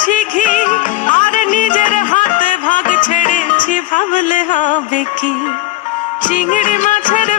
ঢেলেছি ঘি আর নিজের হাতে ভাগ ছেড়েছি, ভাবলে হবে কি চিংড়ি মাছের